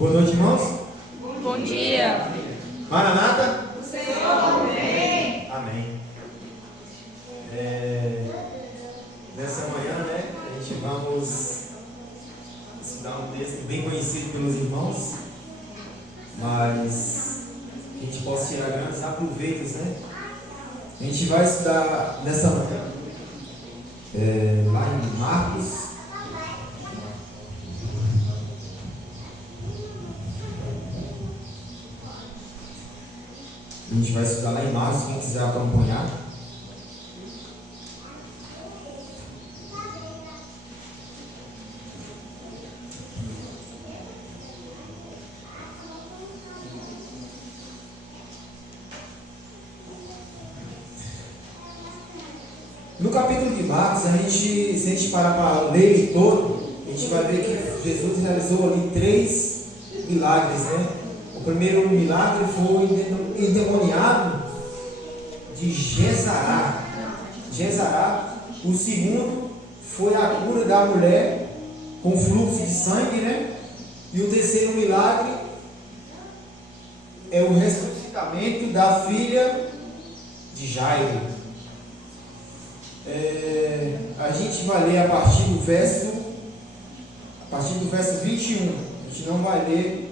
Boa noite, irmãos. Bom dia. Maranata. O Senhor vem. Amém. Nessa manhã, a gente vamos estudar um texto bem conhecido pelos irmãos, mas que a gente possa tirar grandes aproveitos, A gente vai estudar nessa manhã, lá em Marcos. A gente vai estudar lá em Marcos, quem quiser acompanhar. No capítulo de Marcos, se a gente parar para ler ele todo, a gente vai ver que Jesus realizou ali 3 milagres, O primeiro milagre foi o endemoniado de Gezará. O segundo foi a cura da mulher com fluxo de sangue, E o terceiro milagre é o ressuscitamento da filha de Jairo. A gente vai ler a partir do verso 21. A gente não vai ler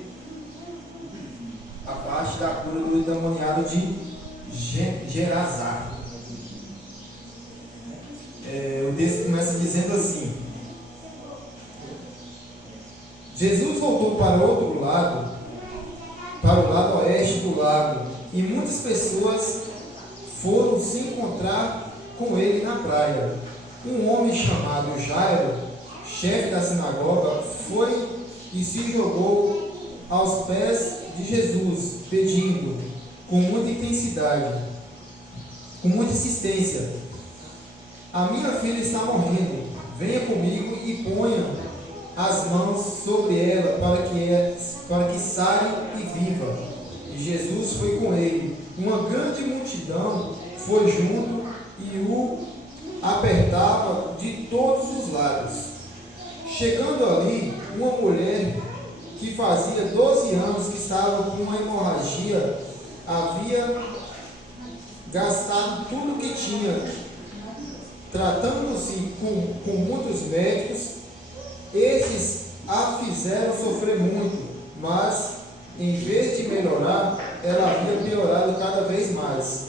a parte da cura do endemoniado de Gerazá. O texto começa dizendo assim: Jesus voltou para o outro lado, para o lado oeste do lago, e muitas pessoas foram se encontrar com ele na praia. Um homem chamado Jairo, chefe da sinagoga, foi e se jogou aos pés de Jesus, pedindo com muita intensidade, com muita insistência: a minha filha está morrendo, venha comigo e ponha as mãos sobre ela para que sare e viva. E Jesus foi com ele. Uma grande multidão foi junto e o apertava de todos os lados. Chegando ali, uma mulher que fazia 12 anos que estava com uma hemorragia, havia gastado tudo que tinha, tratando-se com muitos médicos. Esses a fizeram sofrer muito, mas em vez de melhorar, ela havia piorado cada vez mais.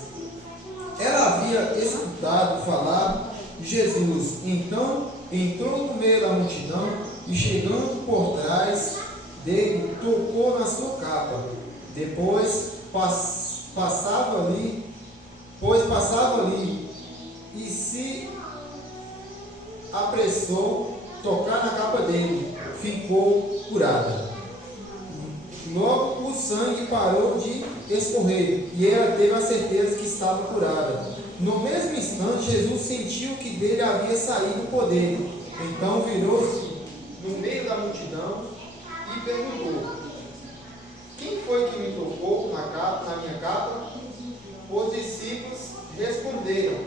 Ela havia escutado falar de Jesus, então entrou no meio da multidão e, chegando por trás dele, tocou na sua capa. Depois passava ali e se apressou tocar na capa dele, ficou curada. Logo o sangue parou de escorrer e ela teve a certeza que estava curada. No mesmo instante, Jesus sentiu que dele havia saído o poder. Então virou-se no meio da multidão e perguntou: quem foi que me tocou na minha capa? Os discípulos responderam: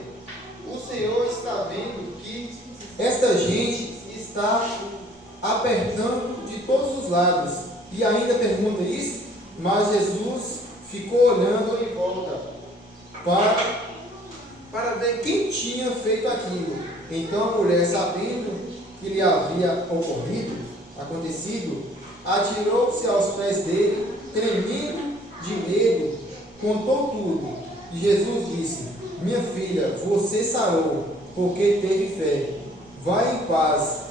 o Senhor está vendo que esta gente está apertando de todos os lados. E ainda pergunta isso, mas Jesus ficou olhando em volta para ver quem tinha feito aquilo. Então a mulher, sabendo que lhe havia acontecido, atirou-se aos pés dele, tremendo de medo, contou tudo. E Jesus disse: minha filha, você sarou, porque teve fé. Vai em paz,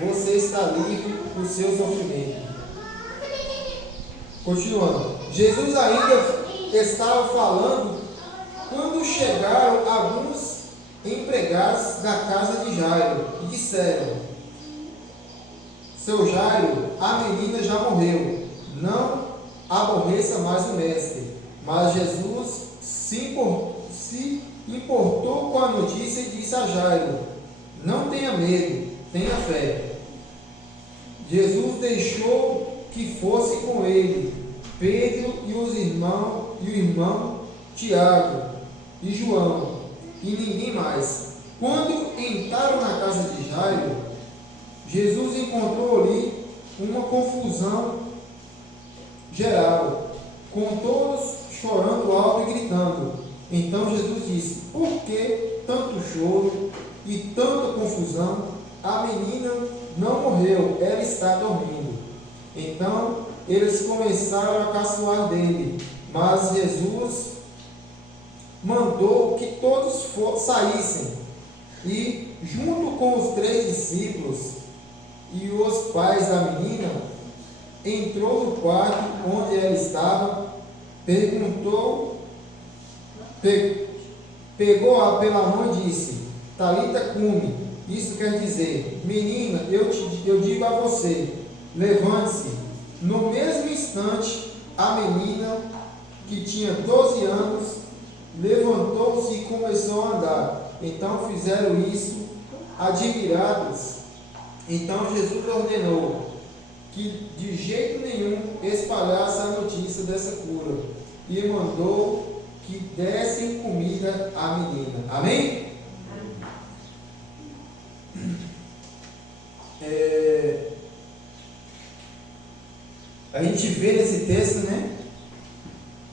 você está livre do seu sofrimento. Continuando, Jesus ainda estava falando quando chegaram alguns empregados da casa de Jairo e disseram: seu Jairo, a menina já morreu, não aborreça mais o mestre. Mas Jesus se importou com a notícia e disse a Jairo: não tenha medo, tenha fé. Jesus deixou que fosse com ele Pedro e o irmão Tiago e João e ninguém mais. Quando entraram na casa de Jairo, Jesus encontrou ali uma confusão geral, com todos chorando alto e gritando. Então Jesus disse: por que tanto choro e tanta confusão? A menina não morreu, ela está dormindo. Então eles começaram a caçoar dele, mas Jesus mandou que todos saíssem, e junto com os 3 discípulos e os pais da menina, entrou no quarto onde ela estava, pegou-a pela mão e disse: Talita cumi. Isso quer dizer: menina, eu digo a você, levante-se. No mesmo instante, a menina, que tinha 12 anos, levantou-se e começou a andar. Então fizeram isso, admirados. Então Jesus ordenou que de jeito nenhum espalhasse a notícia dessa cura, e mandou que dessem comida à menina. Amém? A gente vê nesse texto, né,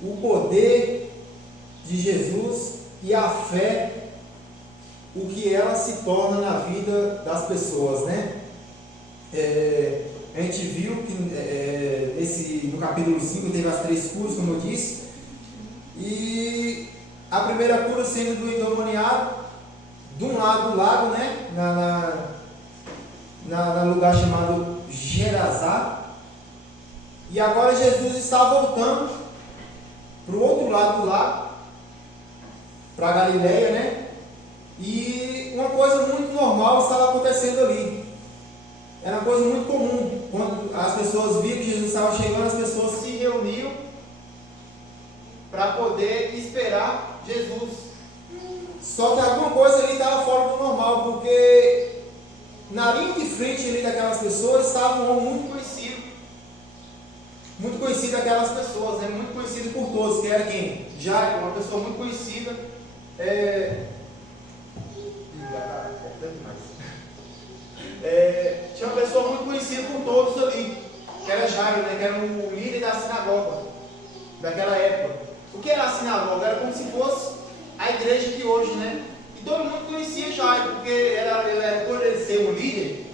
o poder de Jesus e a fé, o que ela se torna na vida das pessoas, né? A gente viu que no capítulo 5 teve as 3 curas, como eu disse, e a primeira cura sendo do endemoniado, de um lado do lago, né, no lugar chamado Gerazá. E agora Jesus está voltando para o outro lado do lago, para a Galileia, né? E uma coisa muito normal estava acontecendo ali. Era uma coisa muito comum. Quando as pessoas viam que Jesus estava chegando, as pessoas se reuniam para poder esperar Jesus. Só que alguma coisa ali estava fora do normal, porque na linha de frente ali daquelas pessoas estava um homem muito conhecido daquelas pessoas, né? Muito conhecido por todos, que era quem? Jairo, uma pessoa muito conhecida. Tinha uma pessoa muito conhecida por todos ali, que era Jairo, né? Que era o líder da sinagoga daquela época. O que era a sinagoga? Era como se fosse a igreja de hoje, né? E todo mundo conhecia Jairo, porque por ele ser um líder,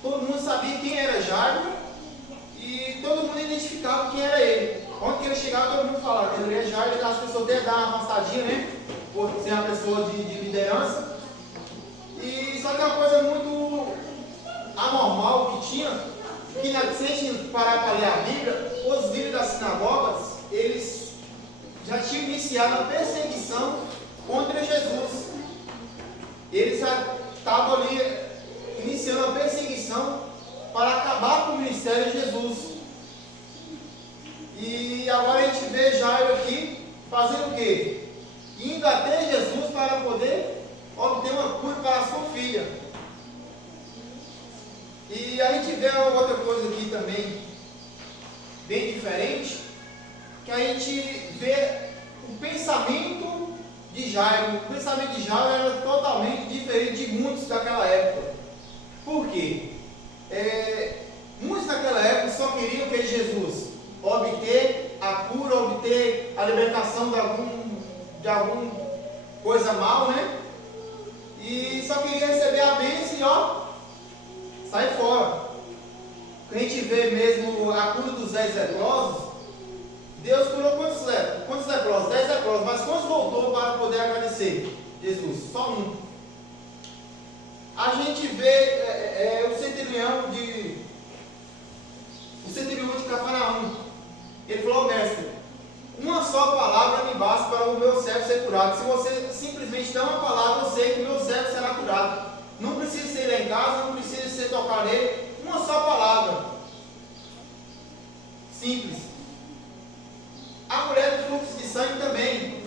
todo mundo sabia quem era Jairo. E todo mundo identificava quem era ele. Onde que ele chegava, todo mundo falava: ele é Jairo. As pessoas até davam uma afastadinha, né? Por ser uma pessoa de liderança. E só que é uma coisa muito anormal que tinha, que se a gente parar para ler a Bíblia, os líderes das sinagogas, eles já tinham iniciado a perseguição contra Jesus. Eles já estavam ali iniciando a perseguição para acabar com o ministério de Jesus. E agora a gente vê Jairo aqui fazendo o quê? Indo até Jesus para poder obter uma cura para a sua filha. E a gente vê uma outra coisa aqui também, bem diferente, que a gente vê o pensamento de Jairo. O pensamento de Jairo era totalmente diferente de muitos daquela época. Por quê? Muitos naquela época só queriam que Jesus obter a cura, obter a libertação de alguma coisa mal, né? E só queria receber a bênção e sai fora. A gente vê mesmo a cura dos 10 leprosos. Deus curou quantos leprosos? 10 leprosos. Mas quantos voltou para poder agradecer Jesus? Só um. A gente vê o centurião de Cafarnaum. Ele falou: mestre, uma só palavra me basta para o meu servo ser curado. Se você simplesmente dá uma palavra, eu sei que o meu servo será curado. Não precisa ser lá em casa, não precisa ser tocar nele. Uma só palavra. Simples. A mulher do fluxo de sangue também.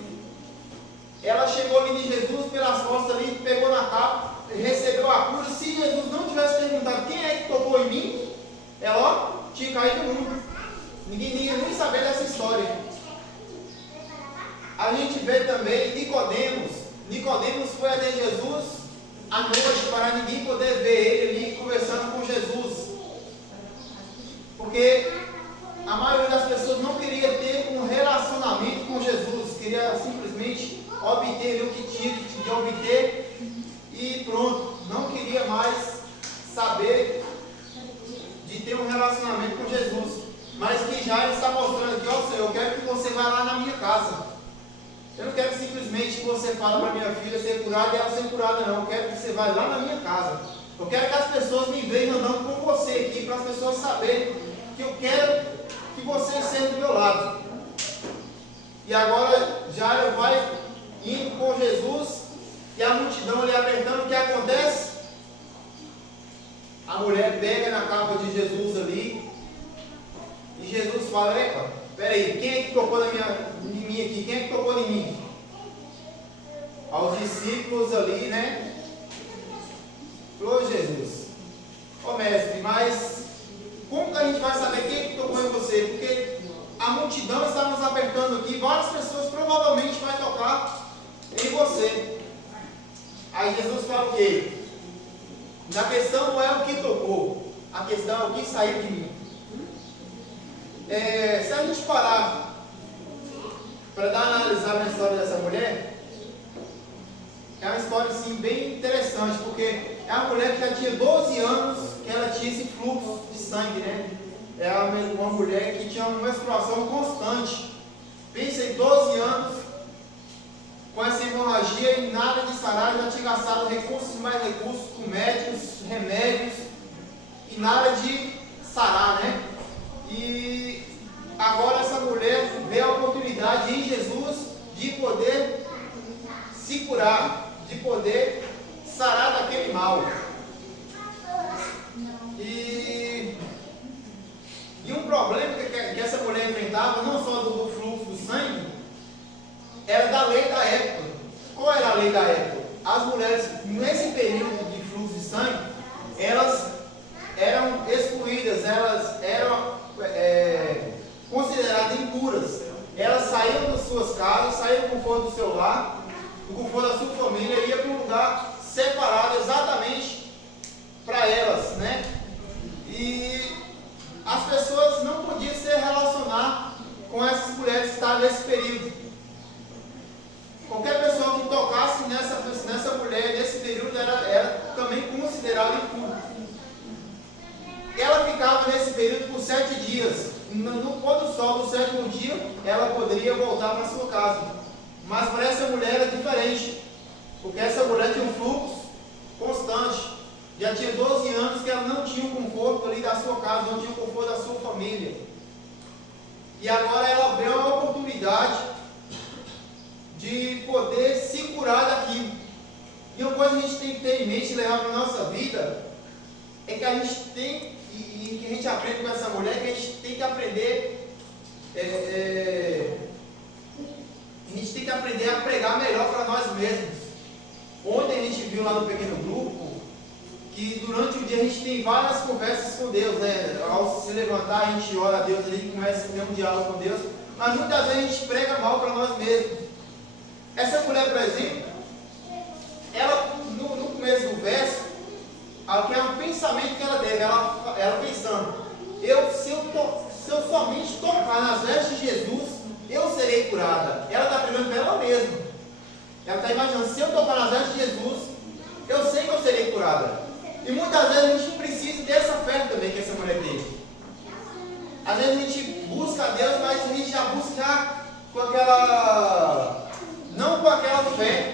Ela chegou ali de Jesus pelas costas ali, pegou na capa, recebeu a cura. Se Jesus não tivesse perguntado quem é que tocou em mim, ela tinha caído no mundo. Ninguém ia nem saber dessa história. A gente vê também Nicodemos. Nicodemos foi até Jesus à noite para ninguém poder ver ele ali conversando com Jesus. você fala para minha filha ser curada e ela ser curada, não. Eu quero que você vá lá na minha casa. Eu quero que as pessoas me vejam andando com você aqui, para as pessoas saberem que eu quero que você esteja do meu lado. E agora Jairo vai indo com Jesus e a multidão ali apertando. O que acontece? A mulher pega na capa de Jesus ali e Jesus fala: epa, peraí, quem é que tocou em mim aqui? Quem é que tocou em mim? Aos discípulos ali, né? Falou: Jesus, ô mestre, mas como que a gente vai saber quem é que tocou em você? Porque a multidão está nos apertando aqui, várias pessoas provavelmente vai tocar em você. Aí Jesus fala o quê? A questão não é o que tocou, a questão é o que saiu de mim. Se a gente parar para dar uma analisada na história dessa mulher, é uma história assim, bem interessante, porque é uma mulher que já tinha 12 anos que ela tinha esse fluxo de sangue, né? É uma mulher que tinha uma menstruação constante. Pensa em 12 anos com essa hemorragia e nada de sarar, já tinha gastado recursos e mais recursos com médicos, remédios e nada de sarar, né? E agora essa mulher vê a oportunidade em Jesus de poder se curar, de poder sarar daquele mal. E um problema que essa mulher enfrentava, não só do fluxo do sangue, era da lei da época. Qual era a lei da época? As mulheres, nesse período de fluxo de sangue, elas eram excluídas, elas eram consideradas impuras. Elas saíam das suas casas, saíam do conforto do seu lar, do conforto da sua família, e ia para um lugar separado exatamente para elas, né? E as pessoas não podiam se relacionar com essas mulheres que estavam nesse período. Qualquer pessoa que tocasse nessa mulher, nesse período, era também considerada impura. Ela ficava nesse período por 7 dias. No pôr do sol do 7º dia, ela poderia voltar para sua casa. Mas para essa mulher era diferente, porque essa mulher tinha um fluxo constante. Já tinha 12 anos que ela não tinha o conforto ali da sua casa, não tinha o conforto da sua família. E agora ela vê uma oportunidade de poder se curar daquilo. E uma coisa que a gente tem que ter em mente e levar para a nossa vida é que a gente tem, e que a gente aprende com essa mulher, que a gente tem que aprender a pregar melhor para nós mesmos. Ontem a gente viu lá no pequeno grupo que durante o dia a gente tem várias conversas com Deus, né? Ao se levantar a gente ora a Deus ali, começa a ter um diálogo com Deus, mas muitas vezes a gente prega mal para nós mesmos. Essa mulher, por exemplo, ela no começo do verso, que é um pensamento que ela teve, ela pensando: se eu somente tocar nas vestes de Jesus, eu serei curada. Ela está pregando para ela mesma. Ela está imaginando: se eu tocar nas vestes de Jesus, eu sei que eu serei curada. E muitas vezes a gente precisa dessa fé também que essa mulher teve. Às vezes a gente busca a Deus, mas a gente já busca com aquela, não com aquela fé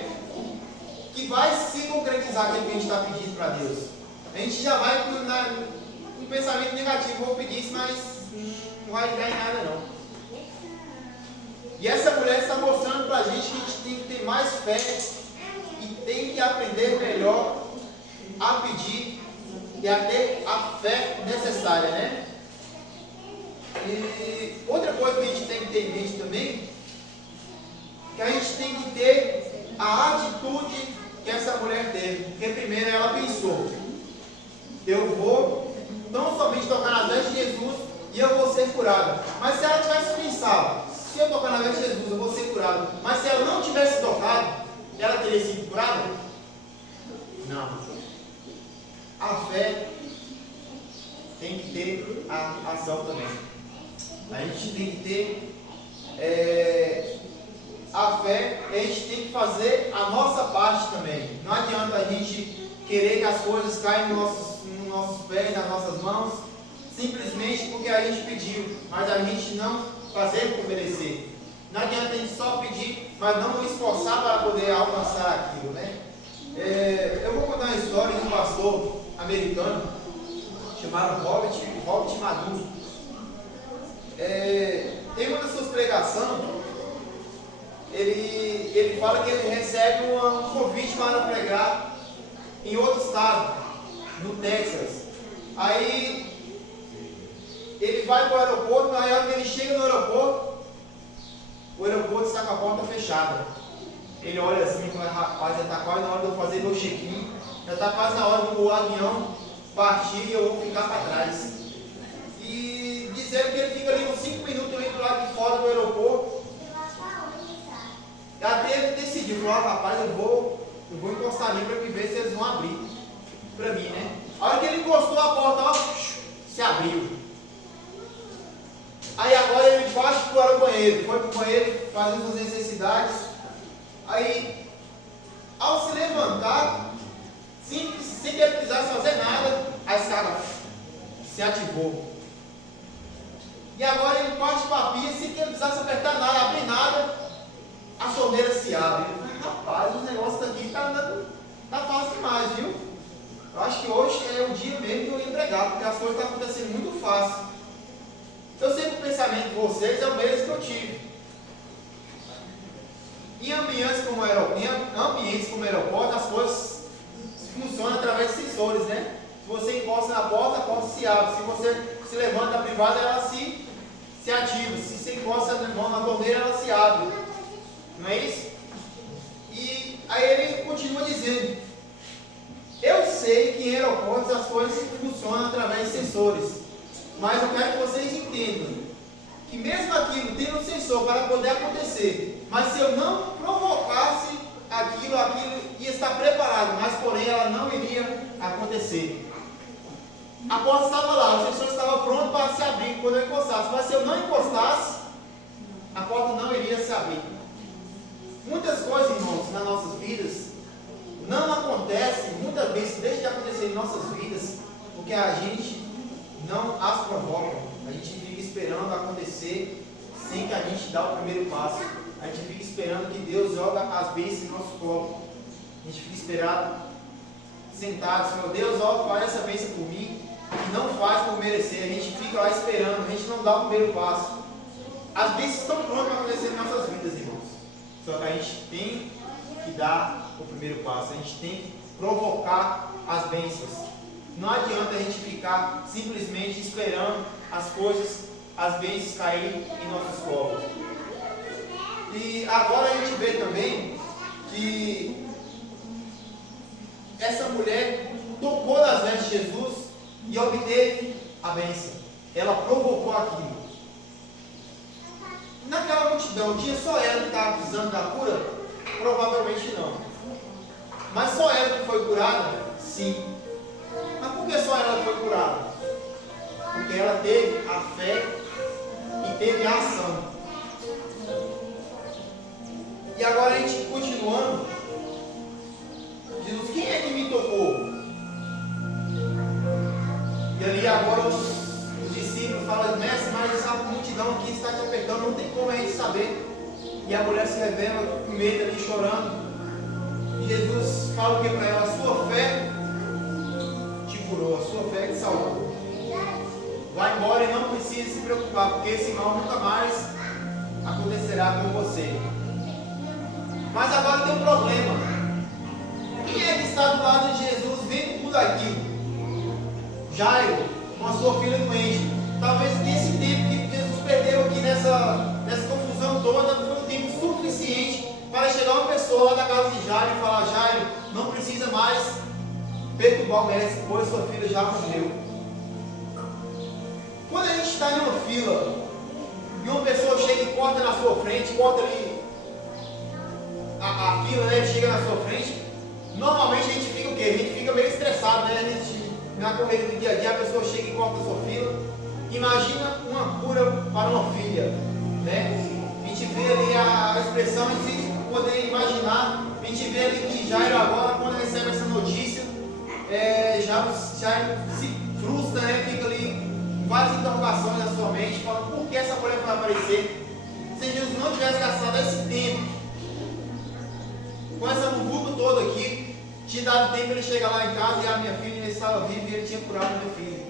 que vai se concretizar aquilo que a gente está pedindo para Deus. A gente já vai com um pensamento negativo: vou pedir isso, mas não vai dar em nada não. E essa mulher está mostrando para a gente que a gente tem que ter mais fé e tem que aprender melhor a pedir e a ter a fé necessária, né? E outra coisa que a gente tem que ter em mente também, que a gente tem que ter a atitude que essa mulher teve. Porque primeiro ela pensou: eu vou não somente tocar nas vestes de Jesus e eu vou ser curada. Mas se ela tivesse pensado: se eu tocar nas vestes de Jesus eu vou ser curada, mas se ela não tivesse tocado, ela teria sido curada? Não. A fé tem que ter a ação também. A gente tem que ter a fé, e a gente tem que fazer a nossa parte também. Não adianta a gente querer que as coisas caiam nos nossos pés, nas nossas mãos, simplesmente porque a gente pediu, mas a gente não fazer por merecer. Não adianta a gente só pedir, mas não esforçar para poder alcançar aquilo, né? Eu vou contar uma história de um pastor americano chamado Robert Madu. Em uma das suas pregações, ele fala que ele recebe um convite para pregar em outro estado, no Texas. Aí ele vai para o aeroporto, na hora que ele chega no aeroporto, o aeroporto está com a porta fechada. Ele olha assim e fala: rapaz, já está quase na hora de eu fazer meu check-in, já está quase na hora do avião partir e eu vou ficar para trás. E dizendo que ele fica ali uns 5 minutos ali do lado de fora do aeroporto. Até ele decidiu, falou: rapaz, eu vou encostar ali para ver se eles vão abrir para mim, né? A hora que ele encostou a porta, ó, se abriu. Aí agora ele baixa para o banheiro, foi para o banheiro fazendo suas necessidades. Aí, ao se levantar, sem que ele precisasse fazer nada, a escada se ativou. E agora ele parte para a pia, sem que ele precisasse apertar nada, abrir nada, a torneira se abre. Rapaz, os negócios aqui tá fácil demais, viu? Eu acho que hoje é o dia mesmo que eu ia pregar, porque as coisas estão acontecendo muito fácil. Eu sei que o pensamento de vocês é o mesmo que eu tive. Em ambientes como o aeroporto, as coisas funcionam através de sensores, né? Se você encosta na porta, a porta se abre. Se você se levanta da privada, ela se ativa. Se você encosta na torneira, ela se abre. Não é isso? E aí ele continua dizendo: eu sei que em aeroportos as coisas funcionam através de sensores. Mas eu quero que vocês entendam que mesmo aquilo tem um sensor para poder acontecer, mas se eu não provocasse aquilo ia estar preparado, mas porém ela não iria acontecer. A porta estava lá, o sensor estava pronto para se abrir quando eu encostasse, mas se eu não encostasse, a porta não iria se abrir. Muitas coisas, irmãos, nas nossas vidas não acontecem, muitas vezes deixam de acontecer em nossas vidas, porque a gente não as provoca. A gente fica esperando acontecer sem que a gente dê o primeiro passo. A gente fica esperando que Deus joga as bênçãos em nosso corpo. A gente fica esperando, sentado, Senhor Deus, ó, faz essa bênção por mim, e não faz por merecer. A gente fica lá esperando, a gente não dá o primeiro passo. As bênçãos estão prontas para acontecer em nossas vidas, irmãos. Só que a gente tem que dar o primeiro passo. A gente tem que provocar as bênçãos. Não adianta a gente ficar simplesmente esperando as coisas, as bênçãos caírem em nossos corpos. E agora a gente vê também que essa mulher tocou nas vestes de Jesus e obteve a bênção. Ela provocou aquilo. Naquela multidão, tinha só ela que estava precisando da cura? Provavelmente não. Mas só ela que foi curada? Sim. Mas por que só ela foi curada? Porque ela teve a fé e teve a ação. E agora a gente continuando. Jesus: quem é que me tocou? E ali agora os discípulos falam: mestre, mas essa multidão aqui está te apertando, não tem como a gente saber. E a mulher se revela com medo ali, chorando. E Jesus fala o que para ela? A sua fé curou, a sua fé te salvou. Vai embora e não precisa se preocupar, porque esse mal nunca mais acontecerá com você. Mas agora tem um problema. Quem é que está do lado de Jesus vendo tudo aquilo? Jairo, com a sua filha doente. Talvez nesse tempo que Jesus perdeu aqui nessa confusão toda, foi um tempo suficiente para chegar uma pessoa lá da casa de Jairo e falar: Jairo, não precisa mais perturbar o mestre, pois sua filha já morreu. Quando a gente está em uma fila e uma pessoa chega e corta na sua frente, corta ali a fila, né, chega na sua frente, normalmente a gente fica o quê? A gente fica meio estressado, né? A gente, na correria do dia a dia, a pessoa chega e corta a sua fila. Imagina uma cura para uma filha, né? A gente vê ali a expressão, a gente poder imaginar, a gente vê ali que Jairo agora, quando recebe essa notícia, já se frustra, né? Fica ali várias interrogações na sua mente, falando: por que essa mulher vai aparecer? Se Jesus não tivesse gastado esse tempo com essa muvuca toda aqui, tinha dado tempo ele chegar lá em casa e a minha filha estava viva e ele tinha curado meu filho.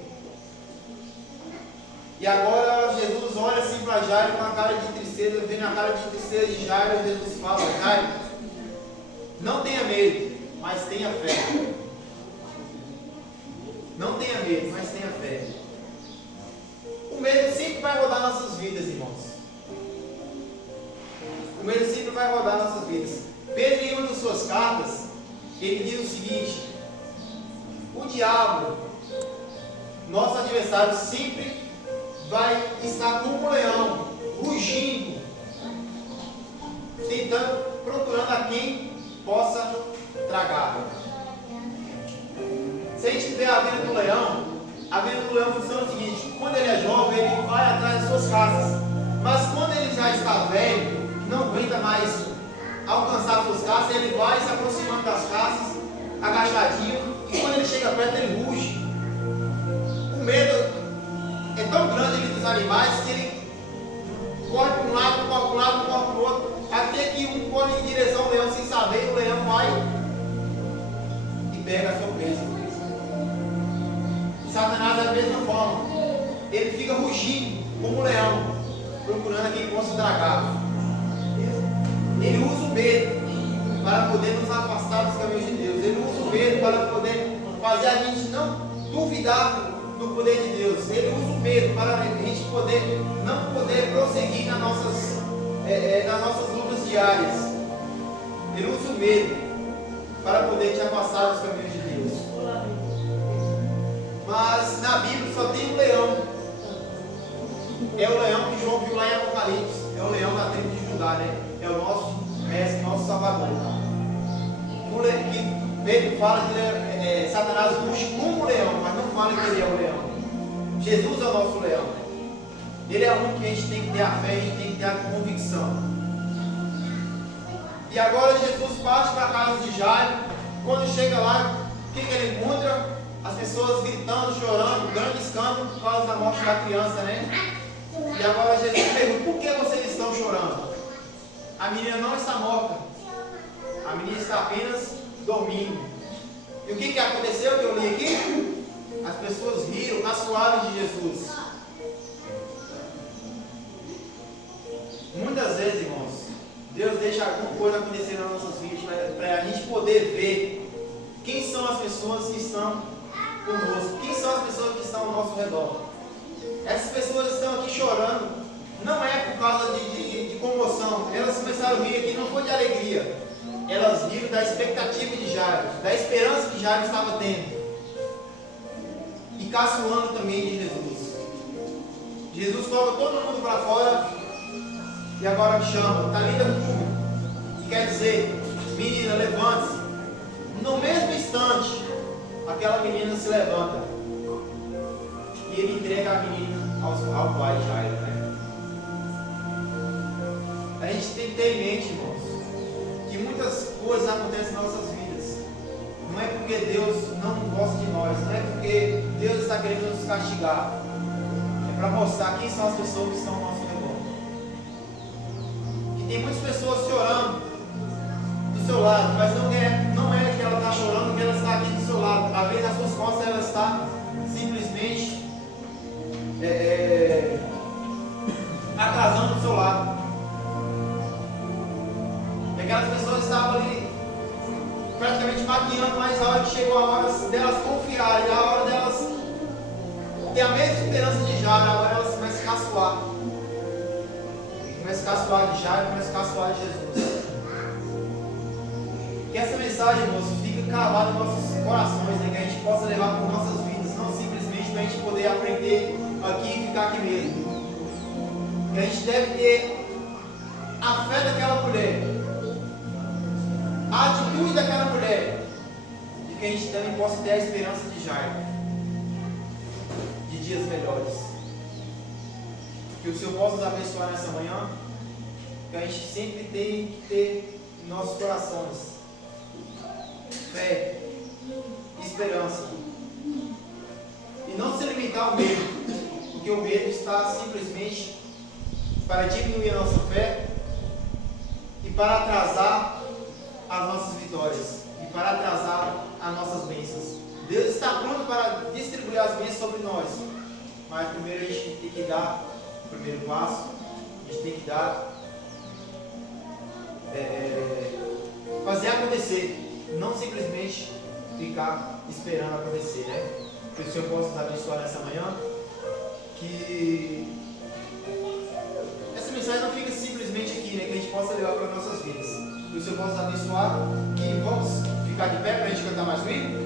E agora Jesus olha assim para Jairo com a cara de tristeza, vendo a cara de tristeza de Jairo, Jesus fala: Jairo, não tenha medo, mas tenha fé. Não tenha medo, mas tenha fé. O medo sempre vai rodar nossas vidas, irmãos. O medo sempre vai rodar nossas vidas. Pedro, em uma de suas cartas, ele diz o seguinte: o diabo, nosso adversário, sempre vai estar como um leão, rugindo, tentando, procurando a quem possa tragar. Se a gente vê a vida do leão funciona o seguinte: quando ele é jovem, ele vai atrás das suas caças, mas quando ele já está velho, não aguenta mais alcançar suas caças, ele vai se aproximando das caças, agachadinho, e quando ele chega perto, ele ruge. O medo é tão grande dos animais que ele corre para um lado, corre para um lado, corre para o outro, até que um corre em direção ao leão sem saber, e o leão vai e pega a sua presa. Satanás é da mesma forma, ele fica rugindo como um leão, procurando a quem possa tragar. Ele usa o medo para poder nos afastar dos caminhos de Deus. Ele usa o medo para poder fazer a gente não duvidar do poder de Deus. Ele usa o medo para a gente não poder prosseguir nas nossas lutas diárias. Ele usa o medo para poder te afastar dos caminhos de Deus. Mas na Bíblia só tem um leão. É o leão que João viu lá em Apocalipse. É o leão da tribo de Judá, né? É o nosso mestre, nosso Salvador. Que Pedro fala que Satanás ruge como um leão, mas não fala que ele é o leão. Jesus é o nosso leão. Ele é o único que a gente tem que ter a fé, a gente tem que ter a convicção. E agora Jesus parte para a casa de Jairo. Quando chega lá, o que ele encontra? As pessoas gritando, chorando, grande escândalo por causa da morte da criança, né? E agora Jesus pergunta: por que vocês estão chorando? A menina não está morta. A menina está apenas dormindo. E o que aconteceu que eu li aqui? As pessoas riram, caçoaram de Jesus. Muitas vezes, irmãos, Deus deixa alguma coisa acontecer nas nossas vidas para a gente poder ver quem são as pessoas que estão conosco, quem são as pessoas que estão ao nosso redor. Essas pessoas estão aqui chorando, não é por causa de comoção. Elas começaram a rir aqui, não foi de alegria. Elas riram da expectativa de Jairo, da esperança que Jairo estava tendo. E caçoando também de Jesus. Jesus coloca todo mundo para fora e agora chama: Talita cumi, que quer dizer: menina, levante-se. No mesmo instante, aquela menina se levanta. E ele entrega a menina ao pai de Jairo, né? A gente tem que ter em mente, irmãos, que muitas coisas acontecem nas nossas vidas. Não é porque Deus não gosta de nós, não é porque Deus está querendo nos castigar. É para mostrar quem são as pessoas que estão ao nosso redor. E tem muitas pessoas chorando do seu lado, mas não é que ela está chorando, que ela está aqui do seu lado. Às vezes nas suas costas ela está simplesmente atrasando do seu lado. E aquelas pessoas estavam ali praticamente maquiando, mas a hora que chegou a hora delas confiarem, a hora delas ter a mesma esperança de Jairo, agora elas começam a caçoar. Começam a caçoar de Jairo, começam a caçoar de Jesus. Que essa mensagem, irmãos, fique cravada nos nossos corações, né? Que a gente possa levar para nossas vidas, não simplesmente para a gente poder aprender aqui e ficar aqui mesmo. Que a gente deve ter a fé daquela mulher, a atitude daquela mulher, e que a gente também possa ter a esperança de Jairo, de dias melhores. Que o Senhor possa nos abençoar nessa manhã, que a gente sempre tem que ter em nossos corações fé, esperança, e não se limitar ao medo, porque o medo está simplesmente para diminuir a nossa fé e para atrasar as nossas vitórias e para atrasar as nossas bênçãos. Deus está pronto para distribuir as bênçãos sobre nós, mas primeiro a gente tem que dar o primeiro passo, a gente tem que dar, fazer acontecer, não simplesmente ficar esperando acontecer, né? Que o Senhor possa nos abençoar nessa manhã, que essa mensagem não fique simplesmente aqui, né? Que a gente possa levar para as nossas vidas. Que o Senhor possa nos abençoar, que vamos ficar de pé para a gente cantar mais um hino.